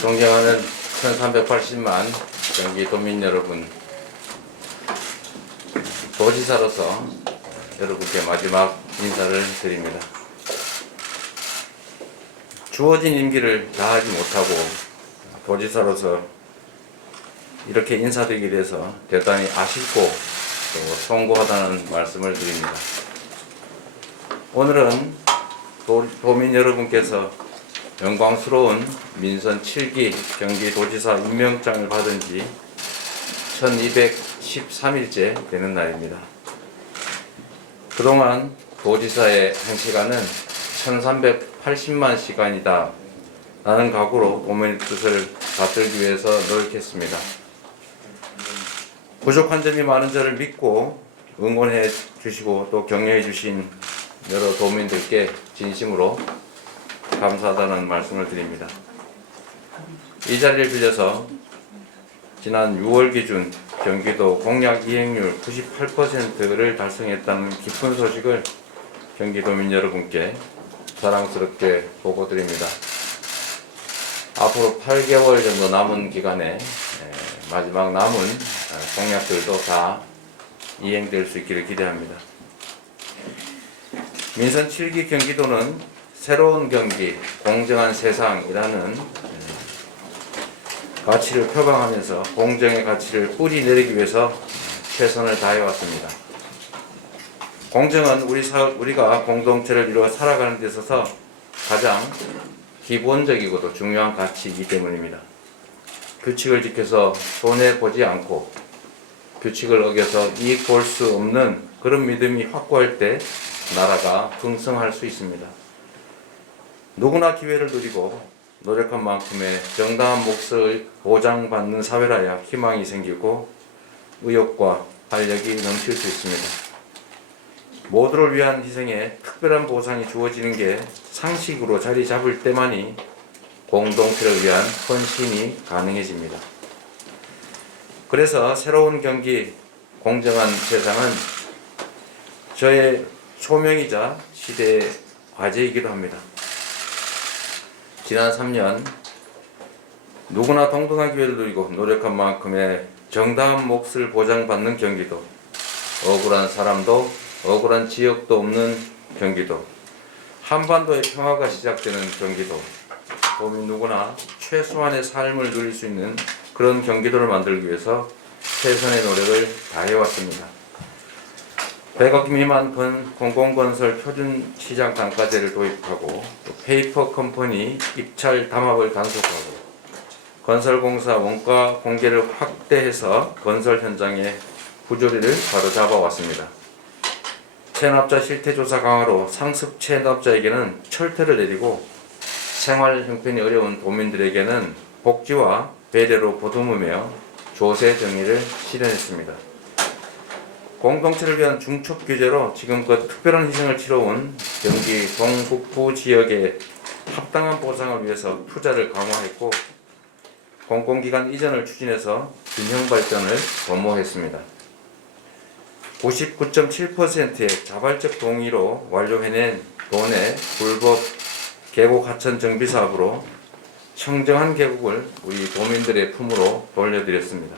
존경하는 1380만 경기도민 여러분, 도지사로서 여러분께 마지막 인사를 드립니다. 주어진 임기를 다하지 못하고 도지사로서 이렇게 인사드리게 돼서 대단히 아쉽고 또 송구하다는 말씀을 드립니다. 오늘은 도민 여러분께서 영광스러운 민선 7기 경기도지사 임명장을 받은 지 1213일째 되는 날입니다. 그동안 도지사의 한 시간은 1380만 시간이다 라는 각오로 도민의 뜻을 받들기 위해서 노력했습니다. 부족한 점이 많은 저를 믿고 응원해 주시고 또 격려해 주신 여러 도민들께 진심으로 감사하다는 말씀을 드립니다. 이 자리를 빌려서 지난 6월 기준 경기도 공약 이행률 98%를 달성했다는 기쁜 소식을 경기도민 여러분께 자랑스럽게 보고드립니다. 앞으로 8개월 정도 남은 기간에 마지막 남은 공약들도 다 이행될 수 있기를 기대합니다. 민선 7기 경기도는 새로운 경기, 공정한 세상이라는 가치를 표방하면서 공정의 가치를 뿌리 내리기 위해서 최선을 다해왔습니다. 공정은 우리가 공동체를 이루어 살아가는 데 있어서 가장 기본적이고도 중요한 가치이기 때문입니다. 규칙을 지켜서 손해보지 않고 규칙을 어겨서 이익 볼 수 없는 그런 믿음이 확고할 때 나라가 풍성할 수 있습니다. 누구나 기회를 누리고 노력한 만큼의 정당한 몫을 보장받는 사회라야 희망이 생기고 의욕과 활력이 넘칠 수 있습니다. 모두를 위한 희생에 특별한 보상이 주어지는 게 상식으로 자리 잡을 때만이 공동체를 위한 헌신이 가능해집니다. 그래서 새로운 경기, 공정한 세상은 저의 소명이자 시대의 과제이기도 합니다. 지난 3년 누구나 동등한 기회를 누리고 노력한 만큼의 정당한 몫을 보장받는 경기도, 억울한 사람도 억울한 지역도 없는 경기도, 한반도의 평화가 시작되는 경기도, 도민 누구나 최소한의 삶을 누릴 수 있는 그런 경기도를 만들기 위해서 최선의 노력을 다해왔습니다. 100억 미만 공공건설 표준시장 단가제를 도입하고 페이퍼 컴퍼니 입찰 담합을 단속하고 건설공사 원가 공개를 확대해서 건설 현장의 부조리를 바로잡아왔습니다. 체납자 실태조사 강화로 상습 체납자에게는 철퇴를 내리고 생활 형편이 어려운 도민들에게는 복지와 배려로 보듬으며 조세 정의를 실현했습니다. 공동체를 위한 중첩 규제로 지금껏 특별한 희생을 치러온 경기 동북부 지역의 합당한 보상을 위해서 투자를 강화했고 공공기관 이전을 추진해서 균형 발전을 도모했습니다. 99.7%의 자발적 동의로 완료해낸 도내 불법 계곡 하천 정비 사업으로 청정한 계곡을 우리 도민들의 품으로 돌려드렸습니다.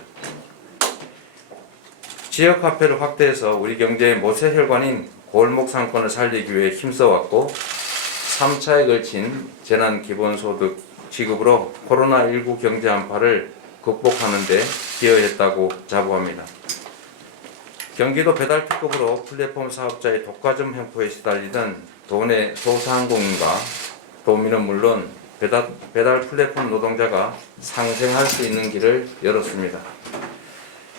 지역 화폐를 확대해서 우리 경제의 모세 혈관인 골목 상권을 살리기 위해 힘써왔고 3차에 걸친 재난기본소득 지급으로 코로나19 경제 한파를 극복하는 데 기여했다고 자부합니다. 경기도 배달 픽업으로 플랫폼 사업자의 독과점 횡포에 시달리던 도내 소상공인과 도민은 물론 배달 플랫폼 노동자가 상생할 수 있는 길을 열었습니다.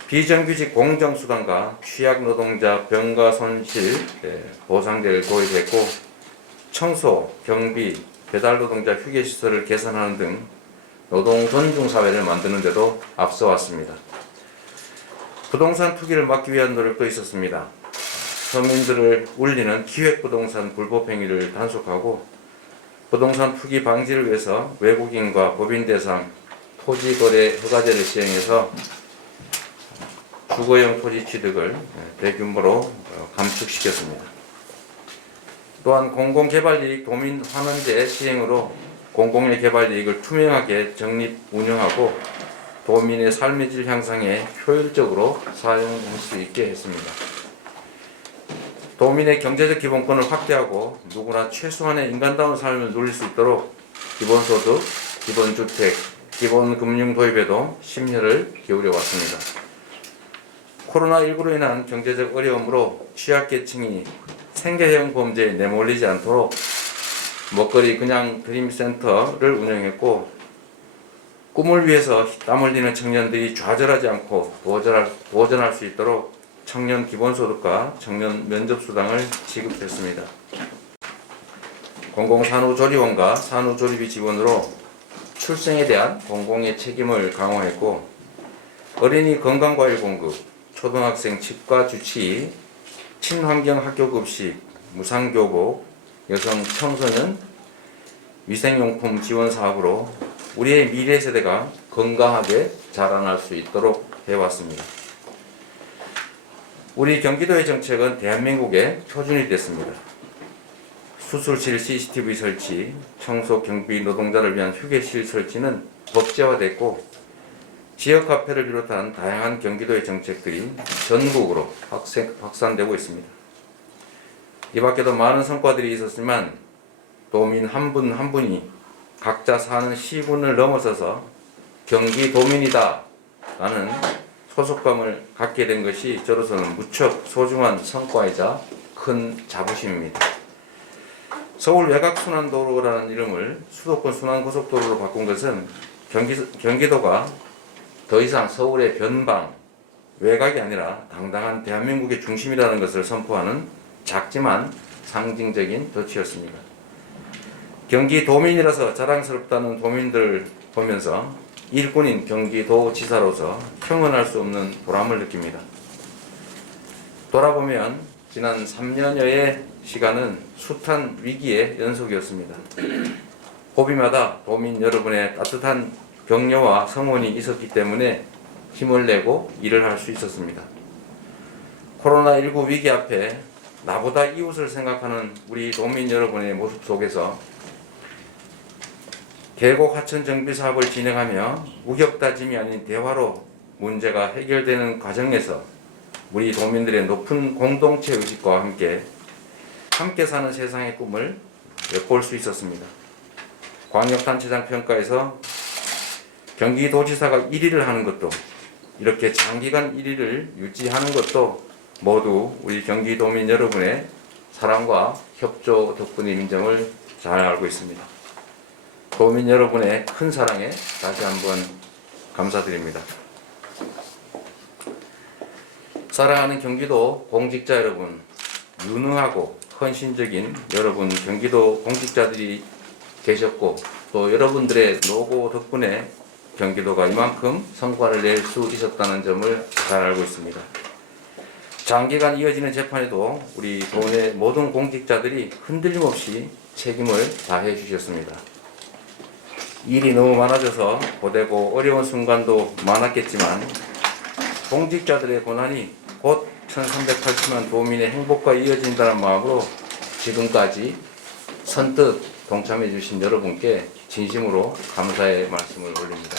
비정규직 공정수당과 취약 노동자 병가 손실 보상제를 도입했고 청소, 경비, 배달 노동자 휴게시설을 개선하는 등 노동 존중 사회를 만드는 데도 앞서왔습니다. 부동산 투기를 막기 위한 노력도 있었습니다. 서민들을 울리는 기획부동산 불법행위를 단속하고 부동산 투기 방지를 위해서 외국인과 법인 대상 토지거래 허가제를 시행해서 주거용 토지 취득을 대규모로 감축시켰습니다. 또한 공공개발이익 도민 환원제 시행으로 공공의 개발이익을 투명하게 적립 운영하고 도민의 삶의 질 향상에 효율적으로 사용할 수 있게 했습니다. 도민의 경제적 기본권을 확대하고 누구나 최소한의 인간다운 삶을 누릴 수 있도록 기본소득, 기본주택, 기본금융 도입에도 심혈을 기울여 왔습니다. 코로나19로 인한 경제적 어려움으로 취약계층이 생계형 범죄에 내몰리지 않도록 먹거리 그냥 드림센터를 운영했고, 꿈을 위해서 땀 흘리는 청년들이 좌절하지 않고 도전할 수 있도록 청년 기본소득과 청년 면접수당을 지급했습니다. 공공산후조리원과 산후조리비 지원으로 출생에 대한 공공의 책임을 강화했고, 어린이 건강과일 공급, 초등학생 치과 주치, 친환경 학교급식, 무상교복, 여성 청소년 위생용품 지원 사업으로 우리의 미래 세대가 건강하게 자라날 수 있도록 해왔습니다. 우리 경기도의 정책은 대한민국의 표준이 됐습니다. 수술실 CCTV 설치, 청소 경비 노동자를 위한 휴게실 설치는 법제화됐고, 지역 카페를 비롯한 다양한 경기도의 정책들이 전국으로 확산되고 있습니다. 이 밖에도 많은 성과들이 있었지만 도민 한 분 한 분이 각자 사는 시군을 넘어서서 경기도민이다 라는 소속감을 갖게 된 것이 저로서는 무척 소중한 성과이자 큰 자부심입니다. 서울 외곽순환도로라는 이름을 수도권 순환고속도로로 바꾼 것은 경기도가 더 이상 서울의 변방, 외곽이 아니라 당당한 대한민국의 중심이라는 것을 선포하는 작지만 상징적인 덫이었습니다. 경기도민이라서 자랑스럽다는 도민들을 보면서 일꾼인 경기도지사로서 평언할 수 없는 보람을 느낍니다. 돌아보면 지난 3년여의 시간은 숱한 위기의 연속이었습니다. 고비마다 도민 여러분의 따뜻한 격려와 성원이 있었기 때문에 힘을 내고 일을 할 수 있었습니다. 코로나19 위기 앞에 나보다 이웃을 생각하는 우리 도민 여러분의 모습 속에서 계곡 하천 정비 사업을 진행하며 우격다짐이 아닌 대화로 문제가 해결되는 과정에서 우리 도민들의 높은 공동체 의식과 함께 사는 세상의 꿈을 엿볼 수 있었습니다. 광역단체장 평가에서 경기도지사가 1위를 하는 것도, 이렇게 장기간 1위를 유지하는 것도 모두 우리 경기도민 여러분의 사랑과 협조 덕분인 점을 잘 알고 있습니다. 도민 여러분의 큰 사랑에 다시 한번 감사드립니다. 사랑하는 경기도 공직자 여러분, 유능하고 헌신적인 여러분 경기도 공직자들이 계셨고, 또 여러분들의 노고 덕분에 경기도가 이만큼 성과를 낼 수 있었다는 점을 잘 알고 있습니다. 장기간 이어지는 재판에도 우리 도내 모든 공직자들이 흔들림 없이 책임을 다해 주셨습니다. 일이 너무 많아져서 고되고 어려운 순간도 많았겠지만 공직자들의 고난이 곧 1380만 도민의 행복과 이어진다는 마음으로 지금까지 선뜻 동참해 주신 여러분께 진심으로 감사의 말씀을 올립니다.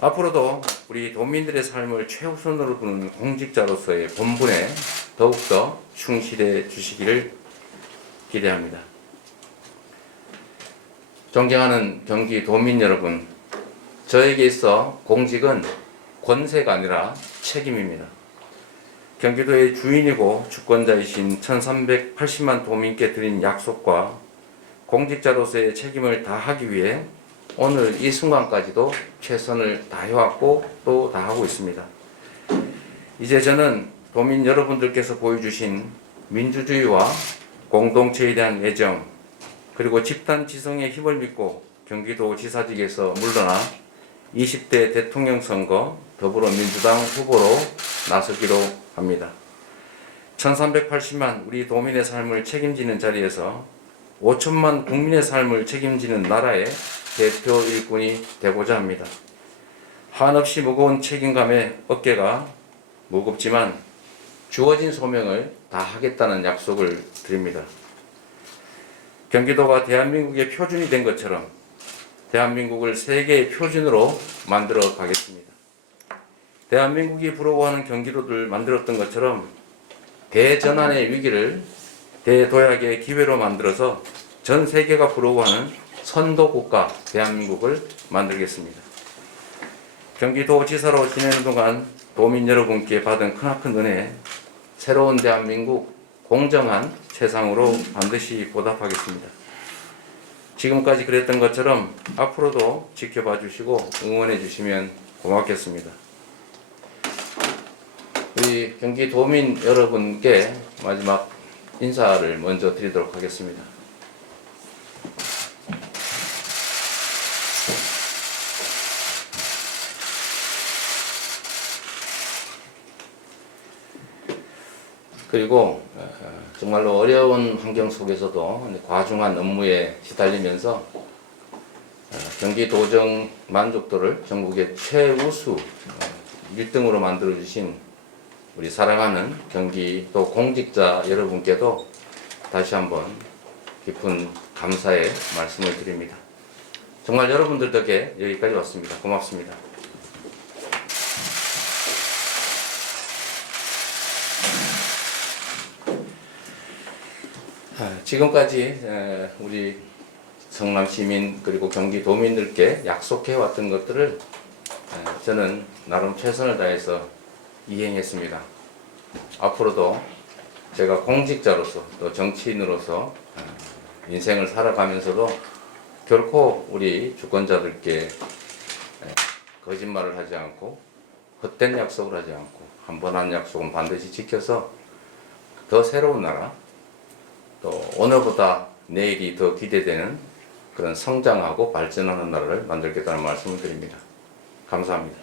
앞으로도 우리 도민들의 삶을 최우선으로 두는 공직자로서의 본분에 더욱더 충실해 주시기를 기대합니다. 존경하는 경기도민 여러분, 저에게 있어 공직은 권세가 아니라 책임입니다. 경기도의 주인이고 주권자이신 1380만 도민께 드린 약속과 공직자로서의 책임을 다하기 위해 오늘 이 순간까지도 최선을 다해왔고 또 다하고 있습니다. 이제 저는 도민 여러분들께서 보여주신 민주주의와 공동체에 대한 애정, 그리고 집단 지성의 힘을 믿고 경기도지사직에서 물러나 20대 대통령 선거 더불어민주당 후보로 나서기로 합니다. 1380만 우리 도민의 삶을 책임지는 자리에서 5천만 국민의 삶을 책임지는 나라의 대표 일꾼이 되고자 합니다. 한없이 무거운 책임감에 어깨가 무겁지만 주어진 소명을 다하겠다는 약속을 드립니다. 경기도가 대한민국의 표준이 된 것처럼 대한민국을 세계의 표준으로 만들어 가겠습니다. 대한민국이 부러워하는 경기도를 만들었던 것처럼 대전환의 위기를 대도약의 기회로 만들어서 전 세계가 부러워하는 선도국가 대한민국을 만들겠습니다. 경기도지사로 지내는 동안 도민 여러분께 받은 크나큰 은혜, 새로운 대한민국 공정한 세상으로 반드시 보답하겠습니다. 지금까지 그랬던 것처럼 앞으로도 지켜봐 주시고 응원해 주시면 고맙겠습니다. 우리 경기도민 여러분께 마지막 인사를 먼저 드리도록 하겠습니다. 그리고 정말로 어려운 환경 속에서도 과중한 업무에 시달리면서 경기도정 만족도를 전국의 최우수 1등으로 만들어주신 우리 사랑하는 경기도 공직자 여러분께도 다시 한번 깊은 감사의 말씀을 드립니다. 정말 여러분들 덕에 여기까지 왔습니다. 고맙습니다. 지금까지 우리 성남시민 그리고 경기도민들께 약속해 왔던 것들을 저는 나름 최선을 다해서 이행했습니다. 앞으로도 제가 공직자로서 또 정치인으로서 인생을 살아가면서도 결코 우리 주권자들께 거짓말을 하지 않고 헛된 약속을 하지 않고 한 번 한 약속은 반드시 지켜서 더 새로운 나라, 또 오늘보다 내일이 더 기대되는 그런 성장하고 발전하는 나라를 만들겠다는 말씀을 드립니다. 감사합니다.